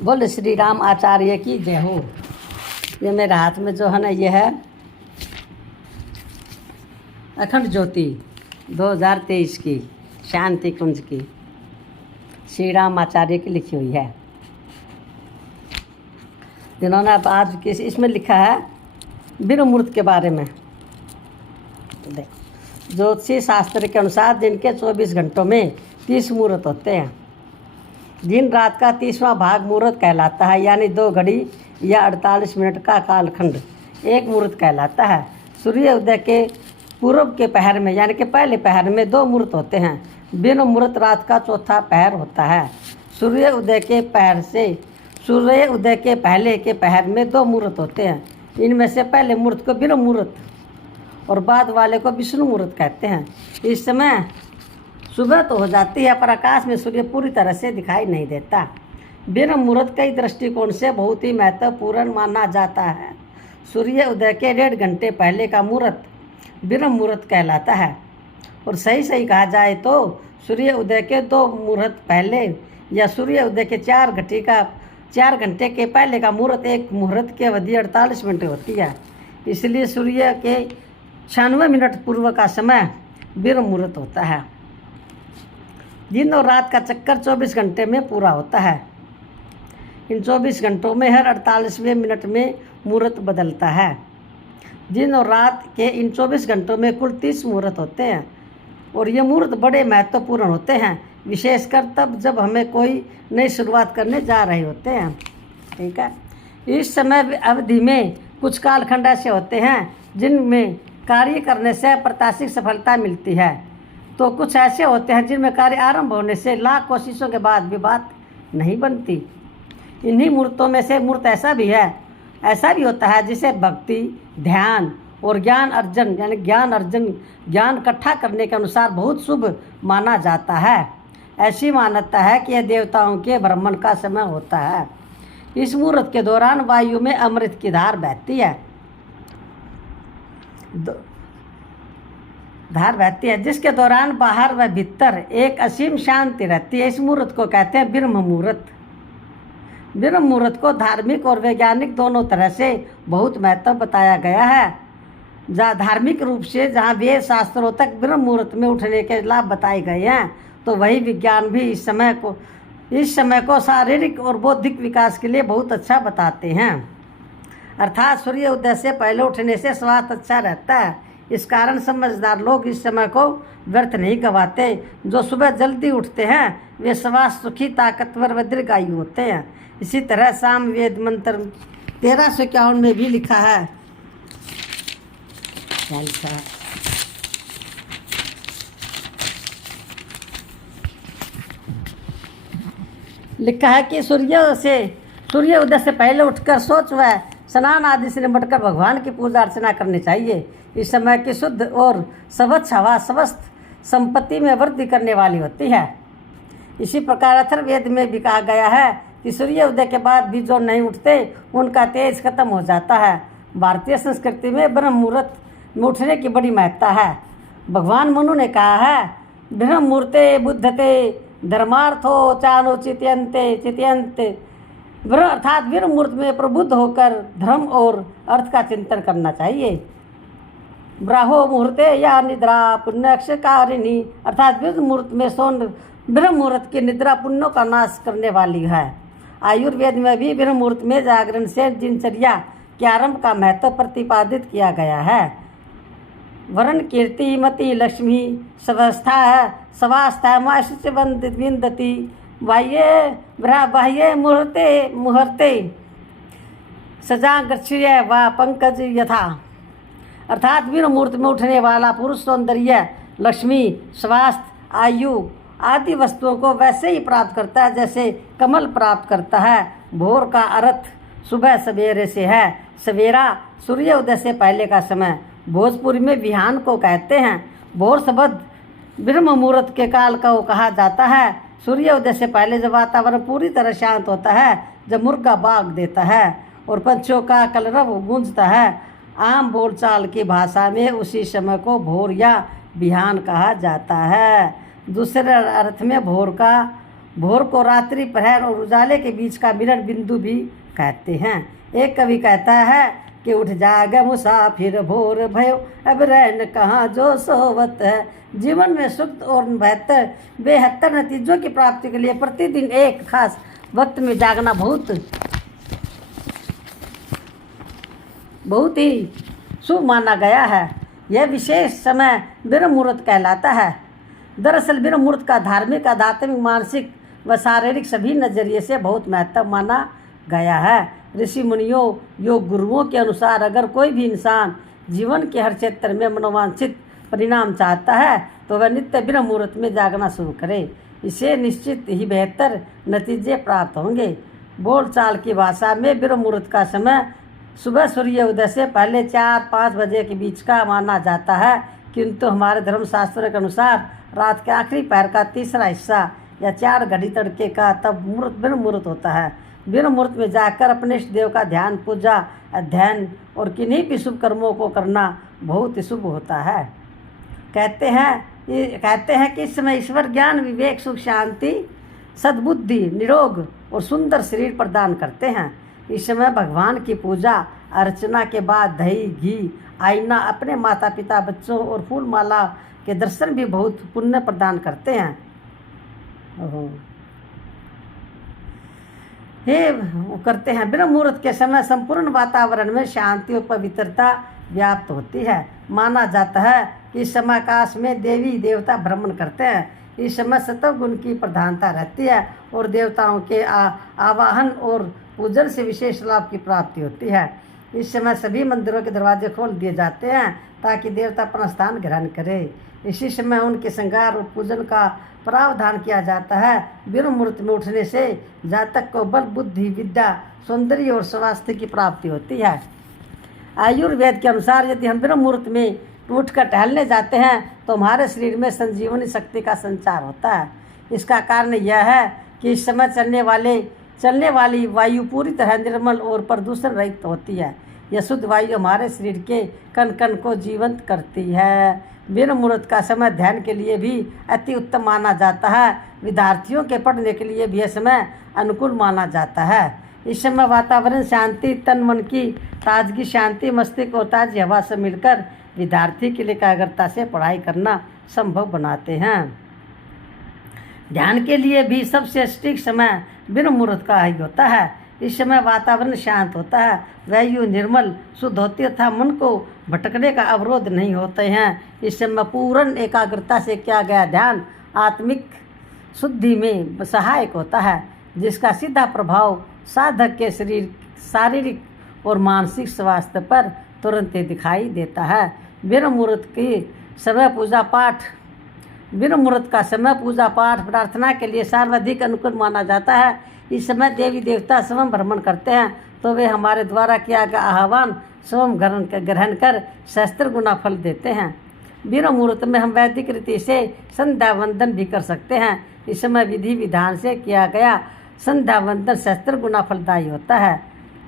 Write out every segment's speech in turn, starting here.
बोल श्री राम आचार्य की जय हो। ये मेरे हाथ में जो है ना, ये है अखंड ज्योति 2023 की शांति कुंज की श्री राम आचार्य की लिखी हुई है। जिन्होंने अब आज किसी इसमें लिखा है ब्रह्म मुहूर्त के बारे में। देख, ज्योतिषी शास्त्र के अनुसार दिन के 24 घंटों में 30 मुहूर्त होते हैं। दिन रात का 30वां भाग मुहूर्त कहलाता है, यानी 2 घड़ी या 48 मिनट का कालखंड एक मुहूर्त कहलाता है। सूर्य उदय के पूर्व के पहर में यानी कि पहले पहर में 2 मुहूर्त होते हैं। ब्रह्म मुहूर्त रात का चौथा पहर होता है। सूर्य उदय के पहले के पहर में 2 मुहूर्त होते हैं। इनमें से पहले मुहूर्त को ब्रह्म मुहूर्त और बाद वाले को विष्णु मुहूर्त कहते हैं। इस समय सुबह तो हो जाती है, पर आकाश में सूर्य पूरी तरह से दिखाई नहीं देता। ब्रह्म मुहूर्त कई दृष्टिकोण से बहुत ही महत्वपूर्ण माना जाता है। सूर्य उदय के 1.5 घंटे पहले का मुहूर्त ब्रह्म मुहूर्त कहलाता है, और सही कहा जाए तो सूर्य उदय के 2 मुहूर्त पहले या सूर्य उदय के 4 घंटे के पहले का मुहूर्त एक मुहूर्त की अवधि 48 मिनट होती है। इसलिए सूर्य के 96 मिनट पूर्व का समय ब्रह्म मुहूर्त होता है। दिन और रात का चक्कर 24 घंटे में पूरा होता है। इन 24 घंटों में हर 48वें मिनट में मुहूर्त बदलता है। दिन और रात के इन 24 घंटों में कुल 30 मुहूर्त होते हैं, और ये मुहूर्त बड़े महत्वपूर्ण होते हैं, विशेषकर तब जब हमें कोई नई शुरुआत करने जा रहे होते हैं। ठीक है, इस समय अवधि में कुछ कालखंड ऐसे होते हैं जिनमें कार्य करने से प्रत्याशित सफलता मिलती है, तो कुछ ऐसे होते हैं जिनमें कार्य आरंभ होने से लाख कोशिशों के बाद भी बात नहीं बनती। इन्हीं मुहूर्तों में से मुहूर्त ऐसा भी होता है जिसे भक्ति, ध्यान और ज्ञान इकट्ठा करने के अनुसार बहुत शुभ माना जाता है। ऐसी मान्यता है कि यह देवताओं के भ्रमण का समय होता है। इस मुहूर्त के दौरान वायु में अमृत की धार बहती है, जिसके दौरान बाहर व भीतर एक असीम शांति रहती है। इस मुहूर्त को कहते हैं ब्रह्म मुहूर्त। ब्रह्म मुहूर्त को धार्मिक और वैज्ञानिक दोनों तरह से बहुत महत्व बताया गया है। जहाँ धार्मिक रूप से जहाँ वेद शास्त्रों तक ब्रह्म मुहूर्त में उठने के लाभ बताए गए हैं, तो वही विज्ञान भी इस समय को शारीरिक और बौद्धिक विकास के लिए बहुत अच्छा बताते हैं। अर्थात सूर्य उदय से पहले उठने से स्वास्थ्य अच्छा रहता है। इस कारण समझदार लोग इस समय को व्यर्थ नहीं गंवाते। जो सुबह जल्दी उठते हैं वे स्वास्थ्य सुखी, ताकतवर व दीर्घायु होते हैं। इसी तरह साम वेद मंत्र 1351 में भी लिखा है, क्या लिखा है? लिखा है कि सूर्य उदय से पहले उठकर सोच व स्नान आदि से निपटकर भगवान की पूजा अर्चना करनी चाहिए। इस समय की शुद्ध और स्वच्छ हवा समस्त संपत्ति में वृद्धि करने वाली होती है। इसी प्रकार अथर्ववेद में भी कहा गया है कि सूर्य उदय के बाद भी जो नहीं उठते उनका तेज खत्म हो जाता है। भारतीय संस्कृति में ब्रह्म मुहूर्त में उठने की बड़ी महत्ता है। भगवान मनु ने कहा है, ब्रह्म मुहूर्ते बुद्धते धर्मार्थो चानो चित्यंते अर्थात ब्रह्म मुहूर्त में प्रबुद्ध होकर धर्म और अर्थ का चिंतन करना चाहिए। ब्राहो मुहूर्ते या निद्रा पुण्यक्षकारिणी अर्थात ब्रह्म मुहूर्त की निद्रा पुण्यों का नाश करने वाली है। आयुर्वेद में भी ब्रह्म मुहूर्त में जागरण से दिनचर्या के आरंभ का महत्व प्रतिपादित किया गया है। वरण कीर्ति मति लक्ष्मी स्वास्थ्य माश्च विंदति बाह्ये मुहूर्ते सजागर्ष्य व पंकज यथा अर्थात ब्रह्म मुहूर्त में उठने वाला पुरुष सौंदर्य, लक्ष्मी, स्वास्थ्य, आयु आदि वस्तुओं को वैसे ही प्राप्त करता है जैसे कमल प्राप्त करता है। भोर का अर्थ सुबह सवेरे से है। सवेरा सूर्य उदय से पहले का समय भोजपुरी में बिहान को कहते हैं। भोर शब्द ब्रह्म मुहूर्त के काल को कहा जाता है। सूर्य उदय से पहले जब वातावरण पूरी तरह शांत होता है, जब मुर्गा बाग देता है और पंछियों का कलरव गूंजता है, आम बोलचाल की भाषा में उसी समय को भोर या बिहान कहा जाता है। दूसरे अर्थ में भोर का भोर को रात्रि, प्रहर और उजाले के बीच का मिलन बिंदु भी कहते हैं। एक कवि कहता है कि उठ जाग मुसाफिर भोर भयो, अब रैन कहाँ जो सोवत है। जीवन में सुख और बेहतर नतीजों की प्राप्ति के लिए प्रतिदिन एक खास वक्त में जागना बहुत ही शुभ माना गया है। यह विशेष समय ब्रह्म मुहूर्त कहलाता है। दरअसल ब्रह्म मुहूर्त का धार्मिक, आध्यात्मिक, मानसिक व शारीरिक सभी नजरिए से बहुत महत्व माना गया है। ऋषि मुनियों, योग गुरुओं के अनुसार अगर कोई भी इंसान जीवन के हर क्षेत्र में मनोवांछित परिणाम चाहता है तो वह नित्य ब्रह्म मुहूर्त में जागना शुरू करे। इससे निश्चित ही बेहतर नतीजे प्राप्त होंगे। बोलचाल की भाषा में ब्रह्म मुहूर्त का समय सुबह सूर्य उदय से पहले 4-5 बजे के बीच का माना जाता है, किंतु हमारे धर्मशास्त्रों के अनुसार रात के आखिरी पहर का तीसरा हिस्सा या 4 घड़ी तड़के का तब ब्रह्म मुहूर्त होता है। ब्रह्म मुहूर्त में जाकर अपने इष्ट देव का ध्यान, पूजा, अध्ययन और किन्हीं भी शुभ कर्मों को करना बहुत ही शुभ होता है। कहते हैं कि इस समय ईश्वर ज्ञान, विवेक, सुख, शांति, सद्बुद्धि, निरोग और सुंदर शरीर प्रदान करते हैं। इस समय भगवान की पूजा अर्चना के बाद दही, घी, आईना, अपने माता पिता, बच्चों और फूल माला के दर्शन भी बहुत पुण्य प्रदान करते हैं। ब्रह्म मुहूर्त के समय संपूर्ण वातावरण में शांति और पवित्रता व्याप्त होती है। माना जाता है कि इस समय आकाश में देवी देवता भ्रमण करते हैं। इस समय सत्व गुण की प्रधानता रहती है और देवताओं के आवाहन और पूजन से विशेष लाभ की प्राप्ति होती है। इस समय सभी मंदिरों के दरवाजे खोल दिए जाते हैं ताकि देवता अपना स्थान ग्रहण करे। इसी समय उनके श्रृंगार और पूजन का प्रावधान किया जाता है। ब्रह्म मुहूर्त में उठने से जातक को बल, बुद्धि, विद्या, सौंदर्य और स्वास्थ्य की प्राप्ति होती है। आयुर्वेद के अनुसार यदि हम ब्रह्म मुहूर्त में उठकर टहलने जाते हैं तो हमारे शरीर में संजीवनी शक्ति का संचार होता है। इसका कारण यह है कि इस समय चलने वाली वायु पूरी तरह निर्मल और प्रदूषण रहित होती है। यह शुद्ध वायु हमारे शरीर के कण कण को जीवंत करती है। ब्रह्म मुहूर्त का समय ध्यान के लिए भी अति उत्तम माना जाता है। विद्यार्थियों के पढ़ने के लिए भी यह समय अनुकूल माना जाता है। इस समय वातावरण शांति, तन मन की ताजगी, शांति, मस्तिष्क और ताजी हवा से मिलकर विद्यार्थी के लिए एकाग्रता से पढ़ाई करना संभव बनाते हैं। ध्यान के लिए भी सबसे सटीक समय ब्रह्म मुहूर्त का ही होता है। इस समय वातावरण शांत होता है, वायु निर्मल शुद्ध होती है तथा मन को भटकने का अवरोध नहीं होते हैं। इस समय पूर्ण एकाग्रता से किया गया ध्यान आत्मिक शुद्धि में सहायक होता है, जिसका सीधा प्रभाव साधक के शारीरिक और मानसिक स्वास्थ्य पर तुरंत ही दिखाई देता है। ब्रह्म मुहूर्त का समय पूजा पाठ प्रार्थना के लिए सर्वाधिक अनुकूल माना जाता है। इस समय देवी देवता स्वयं भ्रमण करते हैं तो वे हमारे द्वारा किया गया आह्वान स्वयं ग्रहण कर सहस्त्र गुना फल देते हैं। ब्रह्म मुहूर्त में हम वैदिक रीति से संध्या वंदन भी कर सकते हैं। इस समय विधि विधान से किया गया संध्या वंदन सहस्त्र गुना फलदायी होता है।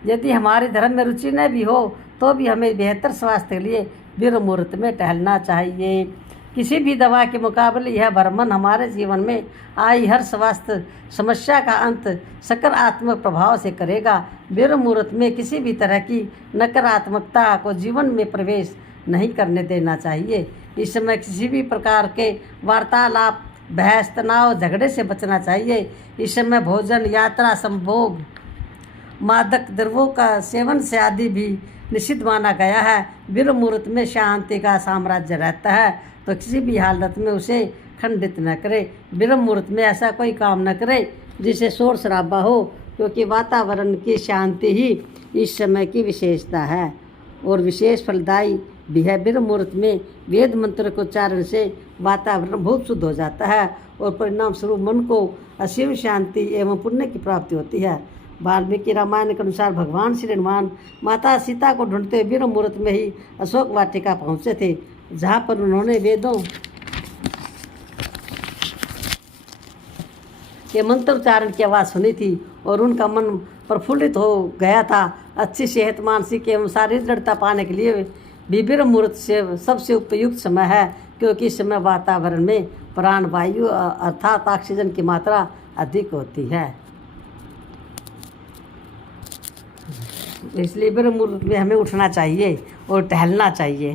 यदि हमारे धर्म में रुचि न भी हो तो भी हमें बेहतर स्वास्थ्य के लिए ब्रह्म मुहूर्त में टहलना चाहिए। किसी भी दवा के मुकाबले यह भ्रमण हमारे जीवन में आई हर स्वास्थ्य समस्या का अंत सकारात्मक प्रभाव से करेगा। ब्रह्म मुहूर्त में किसी भी तरह की नकारात्मकता को जीवन में प्रवेश नहीं करने देना चाहिए। इस समय किसी भी प्रकार के वार्तालाप, बहस, तनाव, झगड़े से बचना चाहिए। इस समय भोजन, यात्रा, संभोग, मादक द्रव्यों का सेवन से आदि भी निषिद्ध माना गया है। ब्रह्म मुहूर्त में शांति का साम्राज्य रहता है तो किसी भी हालत में उसे खंडित न करे। ब्रह्म मुहूर्त में ऐसा कोई काम न करे जिसे शोर शराबा हो, क्योंकि वातावरण की शांति ही इस समय की विशेषता है और विशेष फलदायी भी है। ब्रह्म मुहूर्त में वेद मंत्र के उच्चारण से वातावरण बहुत शुद्ध हो जाता है और परिणाम स्वरूप मन को असीम शांति एवं पुण्य की प्राप्ति होती है। वाल्मीकि रामायण के अनुसार भगवान श्री हनुमान माता सीता को ढूंढते ब्रह्म मुहूर्त में ही अशोक वाटिका पहुँचे थे, जहाँ पर उन्होंने वेदों के मंत्र उच्चारण की आवाज़ सुनी थी और उनका मन प्रफुल्लित हो गया था। अच्छी सेहत, मानसिक एवं शारीरिक दृढ़ता पाने के लिए भी ब्रह्म मुहूर्त से सबसे उपयुक्त समय है, क्योंकि इस समय वातावरण में प्राण वायु अर्थात ऑक्सीजन की मात्रा अधिक होती है। इसलिए ब्रह्म मुहूर्त में हमें उठना चाहिए और टहलना चाहिए।